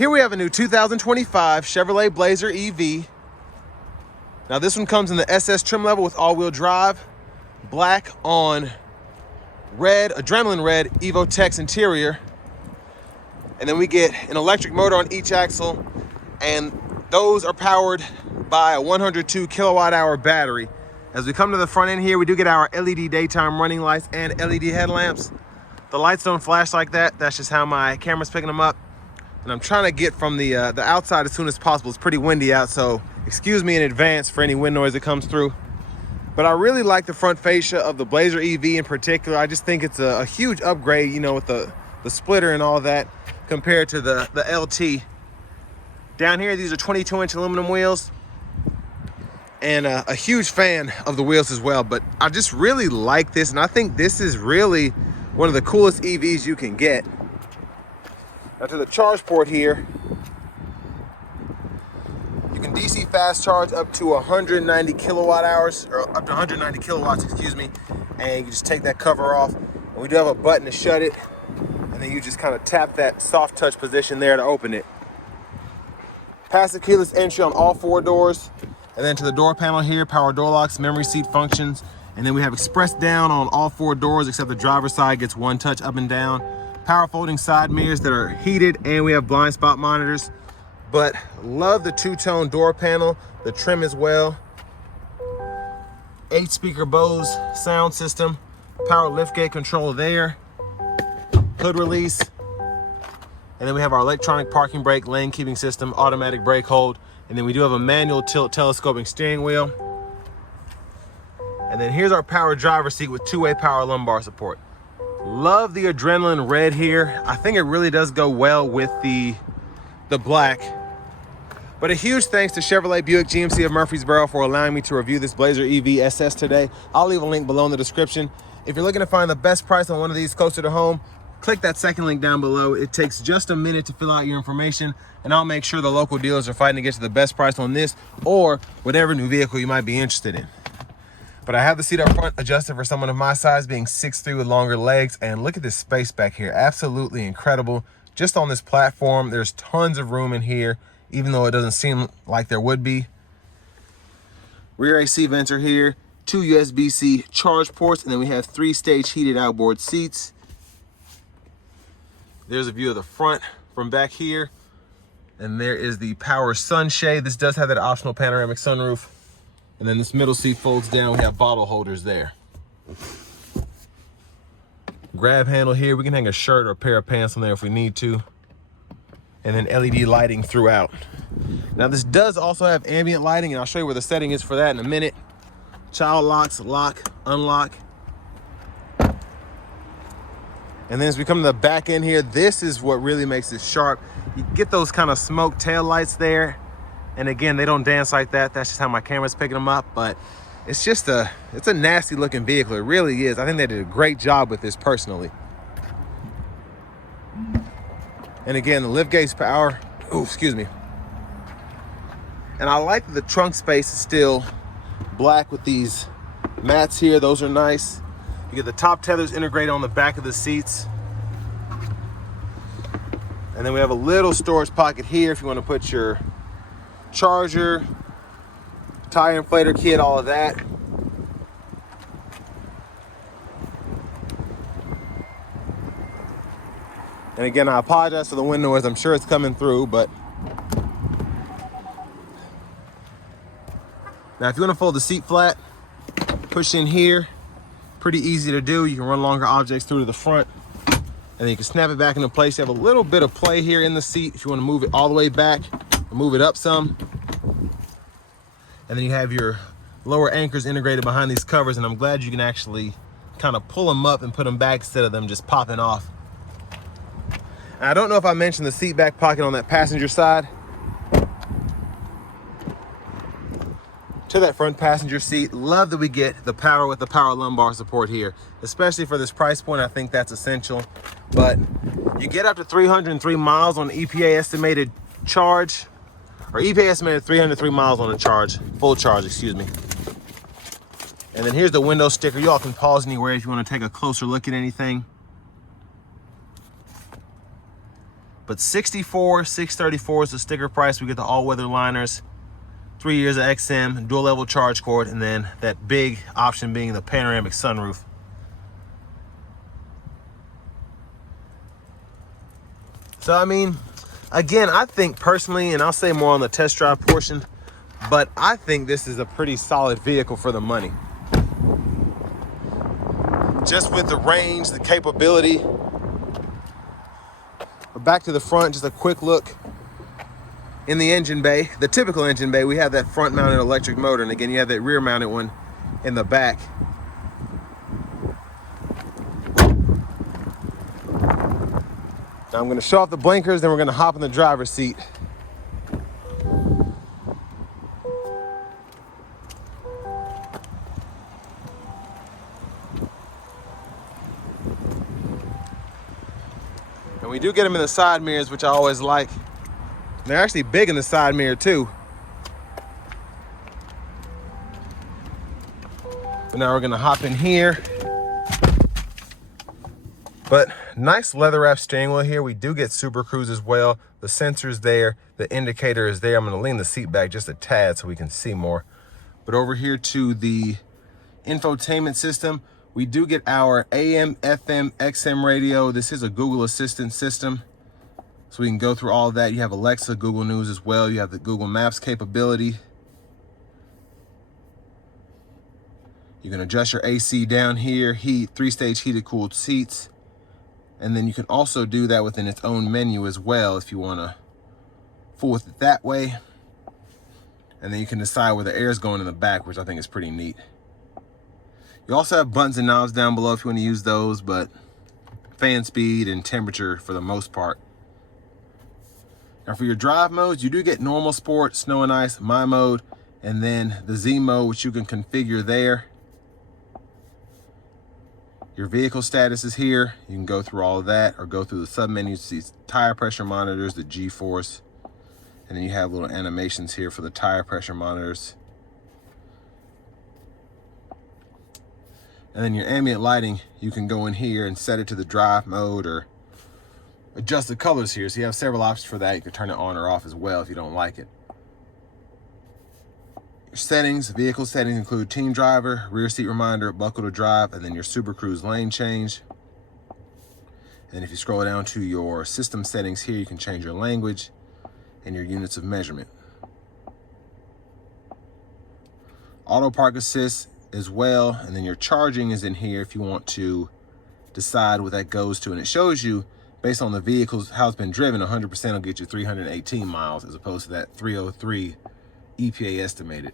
Here we have a new 2025 Chevrolet Blazer EV. Now this one comes in the SS trim level with all-wheel drive, black on red, adrenaline red Evo-Tex interior. And then we get an electric motor on each axle, and those are powered by a 102 kilowatt hour battery. As we come to the front end here, we do get our LED daytime running lights and LED headlamps. The lights don't flash like that. That's just how my camera's picking them up. And I'm trying to get from the outside as soon as possible. It's pretty windy out, so excuse me in advance for any wind noise that comes through. But I really like the front fascia of the Blazer EV in particular. I just think it's a huge upgrade, you know, with the splitter and all that compared to the LT. Down here, these are 22-inch aluminum wheels. And a huge fan of the wheels as well. But I just really like this, and I think this is really one of the coolest EVs you can get. Now to the charge port here, you can DC fast charge up to 190 kilowatt hours, or up to 190 kilowatts, excuse me, and you can just take that cover off. And we do have a button to shut it, and then you just kind of tap that soft touch position there to open it. Passive keyless entry on all four doors, and then to the door panel here, power door locks, memory seat functions, and then we have express down on all four doors except the driver's side gets one touch up and down. Power folding side mirrors that are heated, and we have blind spot monitors. But love the two-tone door panel, the trim as well. 8-speaker Bose sound system, power liftgate control there, hood release, and then we have our electronic parking brake, lane keeping system, automatic brake hold, and then we do have a manual tilt telescoping steering wheel. And then here's our power driver seat with two-way power lumbar support. Love the adrenaline red here. I think it really does go well with the black. But a huge thanks to Chevrolet Buick GMC of Murfreesboro for allowing me to review this Blazer EV SS today. I'll leave a link below in the description. If you're looking to find the best price on one of these closer to home, click that second link down below. It takes just a minute to fill out your information, and I'll make sure the local dealers are fighting to get you the best price on this or whatever new vehicle you might be interested in. But I have the seat up front adjusted for someone of my size, being 6'3" with longer legs. And look at this space back here. Absolutely incredible. Just on this platform, there's tons of room in here, even though it doesn't seem like there would be. Rear AC vents are here, 2 USB-C charge ports, and then we have 3-stage heated outboard seats. There's a view of the front from back here. And there is the power sunshade. This does have that optional panoramic sunroof. And then this middle seat folds down. We have bottle holders there. Grab handle here. We can hang a shirt or a pair of pants on there if we need to. And then LED lighting throughout. Now this does also have ambient lighting, and I'll show you where the setting is for that in a minute. Child locks, lock, unlock. And then as we come to the back end here, this is what really makes it sharp. You get those kind of smoke tail lights there. And again, they don't dance like that. That's just how my camera's picking them up. But it's just it's a nasty looking vehicle. It really is. I think they did a great job with this personally. And again, the liftgate's power. Oh, excuse me. And I like that the trunk space is still black with these mats here. Those are nice. You get the top tethers integrated on the back of the seats. And then we have a little storage pocket here if you want to put your charger, tire inflator kit, all of that. And again, I apologize for the wind noise. I'm sure it's coming through, but now if you want to fold the seat flat, push in here. Pretty easy to do. You can run longer objects through to the front, and then you can snap it back into place. You have a little bit of play here in the seat if you want to move it all the way back, move it up some. And then you have your lower anchors integrated behind these covers, and I'm glad you can actually kind of pull them up and put them back instead of them just popping off. And I don't know if I mentioned the seat back pocket on that passenger side. To that front passenger seat, love that we get the power with the power lumbar support here, especially for this price point. I think that's essential. But you get up to 303 miles on EPA estimated charge, or EPA estimated 303 miles on a charge, full charge, excuse me. And then here's the window sticker. Y'all can pause anywhere if you want to take a closer look at anything. But $64,634 is the sticker price. We get the all-weather liners, 3 years of XM, dual level charge cord, and then that big option being the panoramic sunroof. So I mean, again, I think personally, and I'll say more on the test drive portion, but I think this is a pretty solid vehicle for the money. Just with the range, the capability. But back to the front, just a quick look. In the engine bay, the typical engine bay, we have that front mounted electric motor, and again you have that rear mounted one in the back. Now I'm going to show off the blinkers, then we're going to hop in the driver's seat. And we do get them in the side mirrors, which I always like. They're actually big in the side mirror too. But now we're gonna hop in here. But nice leather wrap steering wheel here. We do get Super Cruise as well. The sensor's there, the indicator is there. I'm gonna lean the seat back just a tad so we can see more. But over here to the infotainment system, we do get our AM, FM, XM radio. This is a Google Assistant system, so we can go through all of that. You have Alexa, Google News as well. You have the Google Maps capability. You can adjust your AC down here, heat, 3-stage heated cooled seats. And then you can also do that within its own menu as well if you want to fool with it that way. And then you can decide where the air is going in the back, which I think is pretty neat. You also have buttons and knobs down below if you want to use those, but fan speed and temperature for the most part. Now for your drive modes, you do get normal, sport, snow and ice, my mode, and then the Z mode, which you can configure there. Your vehicle status is here. You can go through all of that or go through the sub-menus, see tire pressure monitors, the G-force, and then you have little animations here for the tire pressure monitors. And then your ambient lighting, you can go in here and set it to the drive mode or adjust the colors here. So you have several options for that. You can turn it on or off as well if you don't like it. Your settings, vehicle settings include team driver, rear seat reminder, buckle to drive, and then your Super Cruise lane change. And if you scroll down to your system settings here, you can change your language and your units of measurement. Auto park assist as well, and then your charging is in here if you want to decide what that goes to, and it shows you based on the vehicles how it's been driven. 100% will get you 318 miles as opposed to that 303 EPA estimated.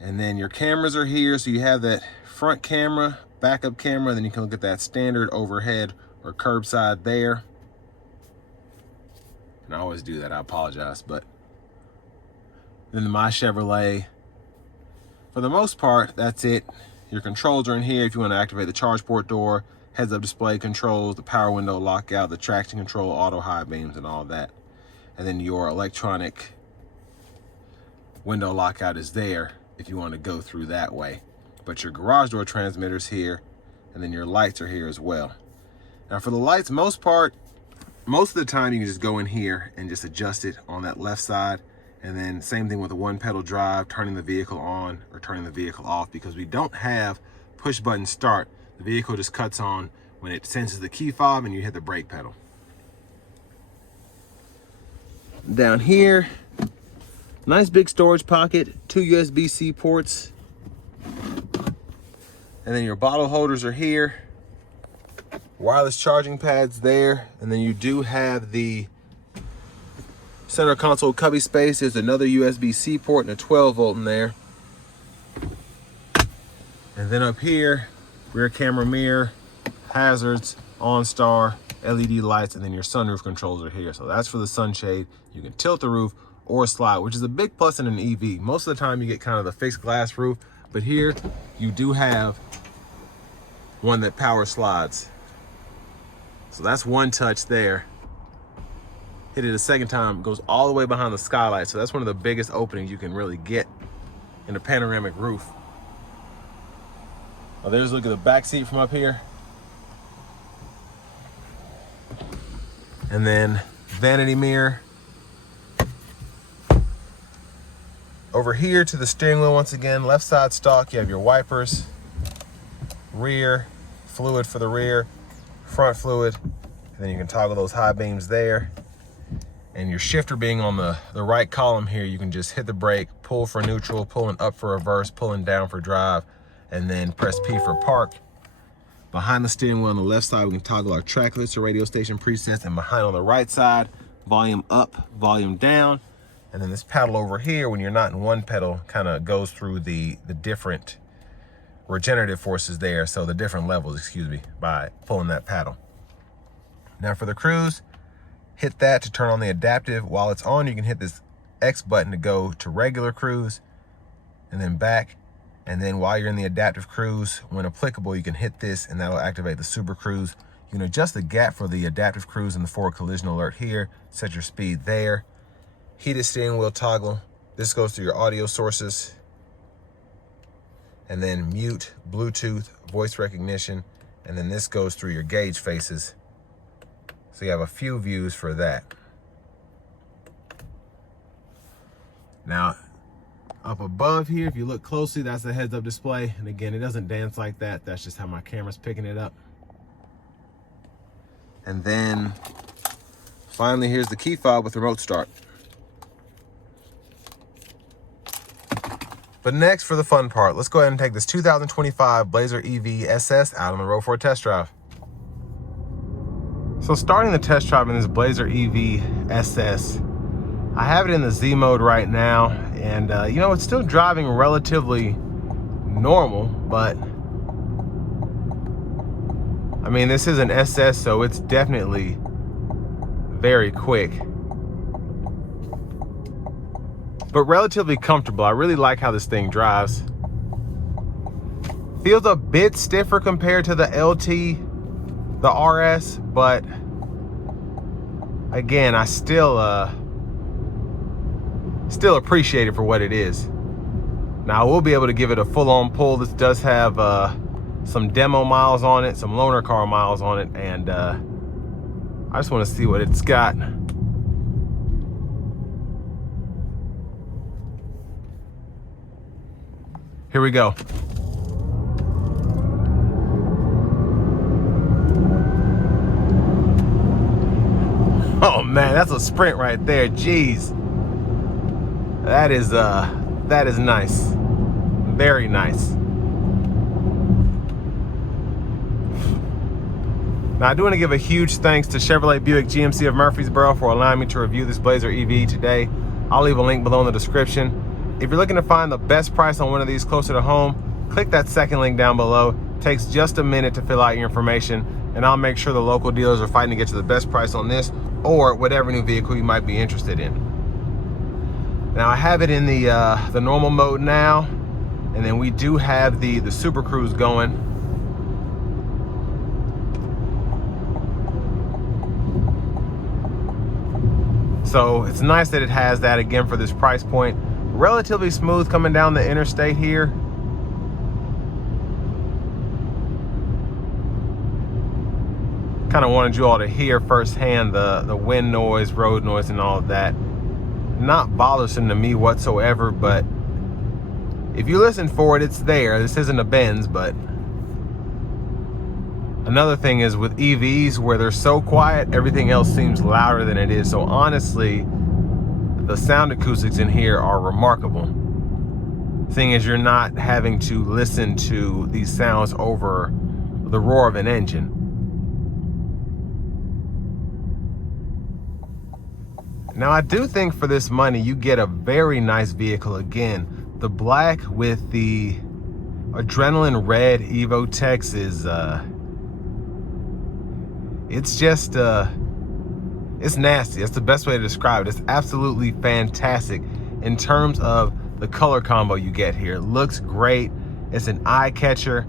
And then your cameras are here, so you have that front camera, backup camera, and then you can look at that standard overhead or curbside there. And I always do that, I apologize. But then the My Chevrolet, for the most part, that's it. Your controls are in here if you want to activate the charge port door, heads-up display controls, the power window lockout, the traction control, auto high beams, and all that. And then your electronic window lockout is there if you want to go through that way. But your garage door transmitter's here, and then your lights are here as well. Now for the lights, most of the time you can just go in here and just adjust it on that left side. And then same thing with the one pedal drive, turning the vehicle on or turning the vehicle off, because we don't have push button start. The vehicle just cuts on when it senses the key fob and you hit the brake pedal. Down here, nice big storage pocket, 2 USB-C ports. And then your bottle holders are here. Wireless charging pads there. And then you do have the center console cubby space. There's another USB-C port and a 12 volt in there. And then up here, rear camera mirror, hazards, OnStar, LED lights, and then your sunroof controls are here. So that's for the sunshade. You can tilt the roof or slide, which is a big plus in an EV. Most of the time you get kind of the fixed glass roof, but here you do have one that power slides. So that's one touch there. Hit it a second time, goes all the way behind the skylight. So that's one of the biggest openings you can really get in a panoramic roof. Oh, there's a look at the back seat from up here. And then vanity mirror. Over here to the steering wheel, once again, left side stock, you have your wipers, rear, fluid for the rear, front fluid, and then you can toggle those high beams there. And your shifter being on the right column here, you can just hit the brake, pull for neutral, pulling up for reverse, pulling down for drive, and then press P for park. Behind the steering wheel on the left side, we can toggle our track list or radio station presets, and behind on the right side, volume up, volume down. And then this paddle over here, when you're not in one pedal, kind of goes through the different regenerative forces there, so the different levels, excuse me, by pulling that paddle. Now for the cruise, hit that to turn on the adaptive. While it's on, you can hit this X button to go to regular cruise, and then back. And then while you're in the adaptive cruise, when applicable, you can hit this and that'll activate the super cruise. You can adjust the gap for the adaptive cruise and the forward collision alert here, set your speed there. Heated steering wheel toggle. This goes to your audio sources. And then mute, Bluetooth, voice recognition. And then this goes through your gauge faces. So you have a few views for that. Now, up above here, if you look closely, that's the heads-up display. And again, it doesn't dance like that. That's just how my camera's picking it up. And then finally, here's the key fob with remote start. But next, for the fun part, let's go ahead and take this 2025 Blazer EV SS out on the road for a test drive. So starting the test drive in this Blazer EV SS, I have it in the Z mode right now, and you know, it's still driving relatively normal, but I mean, this is an SS, so it's definitely very quick, but relatively comfortable. I really like how this thing drives. Feels a bit stiffer compared to the LT, the RS, but again, I still appreciate it for what it is. Now, I will be able to give it a full-on pull. This does have some demo miles on it, some loaner car miles on it, and I just want to see what it's got. Here we go. Oh man, that's a sprint right there. Jeez. That is nice. Very nice. Now, I do want to give a huge thanks to Chevrolet Buick GMC of Murfreesboro for allowing me to review this Blazer EV today. I'll leave a link below in the description. If you're looking to find the best price on one of these closer to home, click that second link down below. It takes just a minute to fill out your information, and I'll make sure the local dealers are fighting to get you the best price on this or whatever new vehicle you might be interested in. Now, I have it in the normal mode now, and then we do have the Super Cruise going. So it's nice that it has that again for this price point. Relatively smooth coming down the interstate here. Kind of wanted you all to hear firsthand the wind noise, road noise, and all of that. Not bothersome to me whatsoever, but if you listen for it, it's there. This isn't a Benz, but another thing is with EVs, where they're so quiet, everything else seems louder than it is. So honestly, the sound acoustics in here are remarkable. Thing is, you're not having to listen to these sounds over the roar of an engine. Now, I do think for this money, you get a very nice vehicle. Again, the black with the adrenaline red Evo Tex is, it's just, it's nasty. That's the best way to describe it. It's absolutely fantastic in terms of the color combo you get here. It looks great. It's an eye catcher.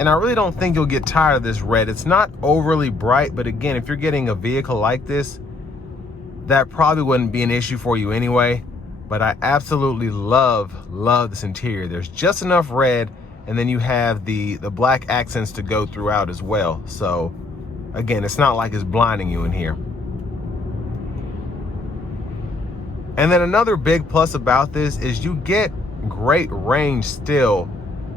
And I really don't think you'll get tired of this red. It's not overly bright, but again, if you're getting a vehicle like this, that probably wouldn't be an issue for you anyway. But I absolutely love this interior. There's just enough red, and then you have the black accents to go throughout as well. So again, it's not like it's blinding you in here. And then another big plus about this is you get great range still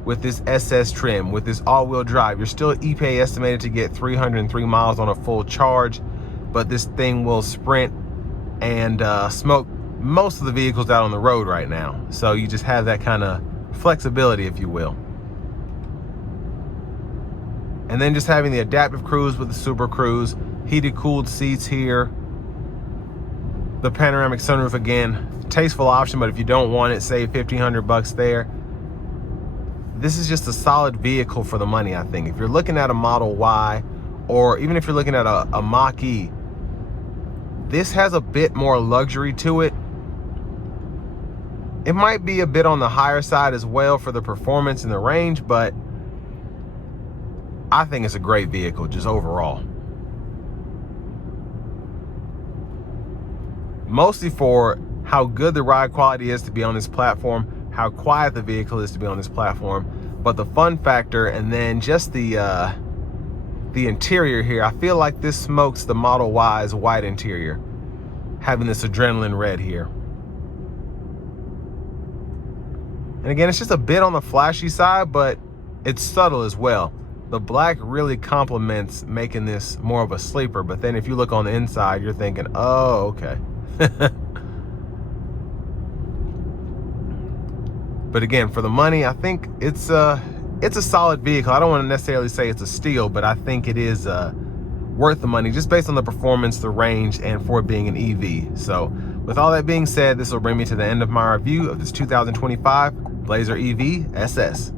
with this SS trim, with this all-wheel drive. You're still EPA estimated to get 303 miles on a full charge, but this thing will sprint and smoke most of the vehicles out on the road right now. So you just have that kind of flexibility, if you will. And then just having the adaptive cruise with the Super Cruise, heated cooled seats here, the panoramic sunroof again, tasteful option, but if you don't want it, save $1,500 there. This is just a solid vehicle for the money, I think. If you're looking at a Model Y, or even if you're looking at a Mach-E, this has a bit more luxury to it. It might be a bit on the higher side as well for the performance and the range, but I think it's a great vehicle just overall. Mostly for how good the ride quality is to be on this platform, how quiet the vehicle is to be on this platform, but the fun factor, and then just the interior here. I feel like this smokes the Model Y's white interior, having this adrenaline red here. And again, it's just a bit on the flashy side, but it's subtle as well. The black really complements making this more of a sleeper, but then if you look on the inside, you're thinking, oh, okay. But again, for the money, I think it's a solid vehicle. I don't want to necessarily say it's a steal, but I think it is worth the money just based on the performance, the range, and for it being an EV. So with all that being said, this will bring me to the end of my review of this 2025 Blazer EV SS.